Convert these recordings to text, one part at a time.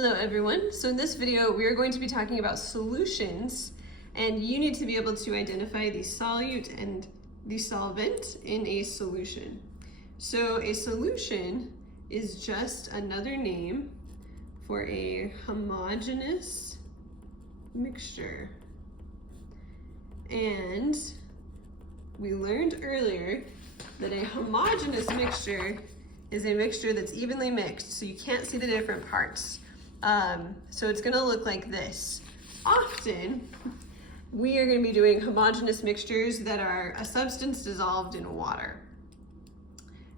Hello everyone. So in this video we are going to be talking about solutions, and you need to be able to identify the solute and the solvent in a solution. So a solution is just another name for a homogeneous mixture. And we learned earlier that a homogeneous mixture is a mixture that's evenly mixed, so you can't see the different parts. So it's gonna look like this. Often, we are gonna be doing homogeneous mixtures that are a substance dissolved in water.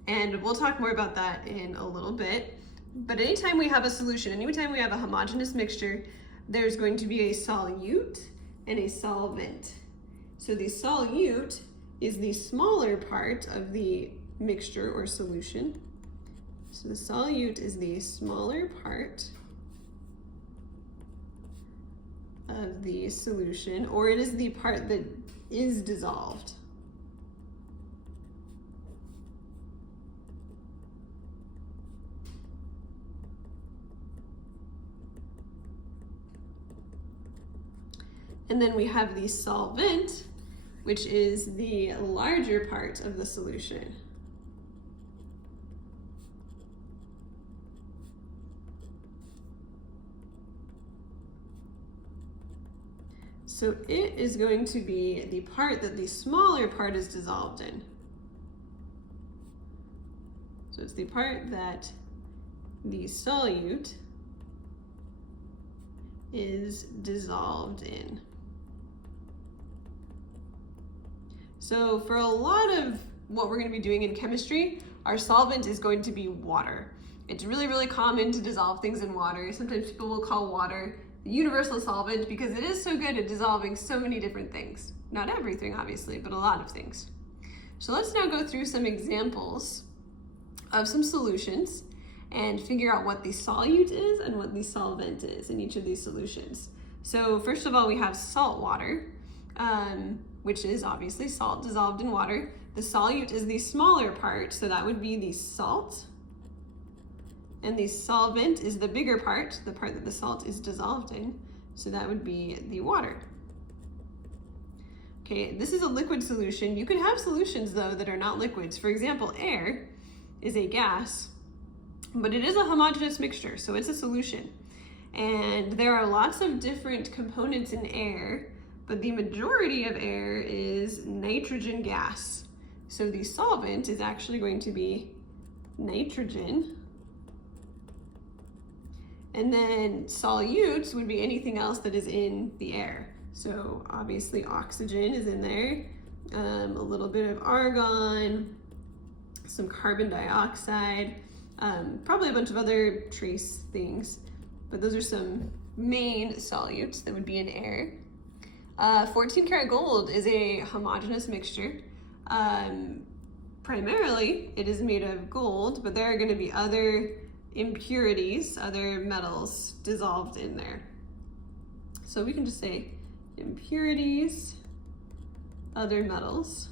And we'll talk more about that in a little bit. But anytime we have a solution, anytime we have a homogeneous mixture, there's going to be a solute and a solvent. So the solute is the smaller part of the mixture or solution. So the solute is the smaller part of the solution, or it is the part that is dissolved. And then we have the solvent, which is the larger part of the solution. So it is going to be the part that the smaller part is dissolved in. So it's the part that the solute is dissolved in. So for a lot of what we're going to be doing in chemistry, our solvent is going to be water. It's really, really common to dissolve things in water. Sometimes people will call water the universal solvent because it is so good at dissolving so many different things. Not everything, obviously, but a lot of things. So let's now go through some examples of some solutions and figure out what the solute is and what the solvent is in each of these solutions. So first of all, we have salt water, which is obviously salt dissolved in water. The solute is the smaller part, so that would be the salt. And the solvent is the bigger part, the part that the salt is dissolved in. So that would be the water. Okay, this is a liquid solution. You could have solutions though that are not liquids. For example, air is a gas, but it is a homogeneous mixture, so it's a solution. And there are lots of different components in air, but the majority of air is nitrogen gas. So the solvent is actually going to be nitrogen. And then solutes would be anything else that is in the air. So obviously oxygen is in there, a little bit of argon, some carbon dioxide, probably a bunch of other trace things, but those are some main solutes that would be in air. 14 karat gold is a homogeneous mixture. Primarily it is made of gold, but there are going to be other impurities, other metals dissolved in there. So we can just say impurities, other metals.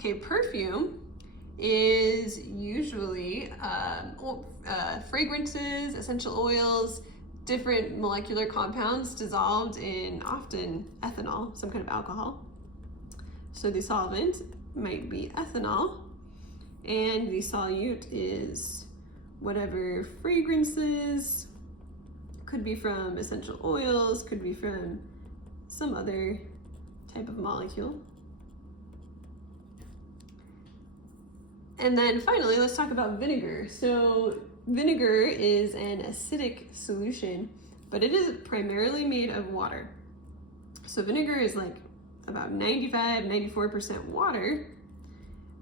Okay, perfume is usually fragrances, essential oils, different molecular compounds dissolved in often ethanol, some kind of alcohol. So the solvent might be ethanol, and the solute is whatever fragrances, could be from essential oils, could be from some other type of molecule. And then finally, let's talk about vinegar. So vinegar is an acidic solution, but it is primarily made of water. So vinegar is like about 95-94% water.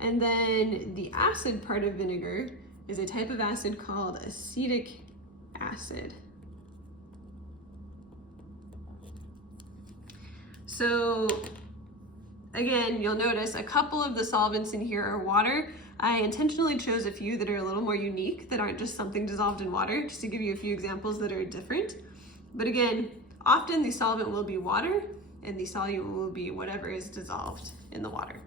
And then the acid part of vinegar is a type of acid called acetic acid. So again, you'll notice a couple of the solvents in here are water. I intentionally chose a few that are a little more unique, that aren't just something dissolved in water, just to give you a few examples that are different. But again, often the solvent will be water, and the solute will be whatever is dissolved in the water.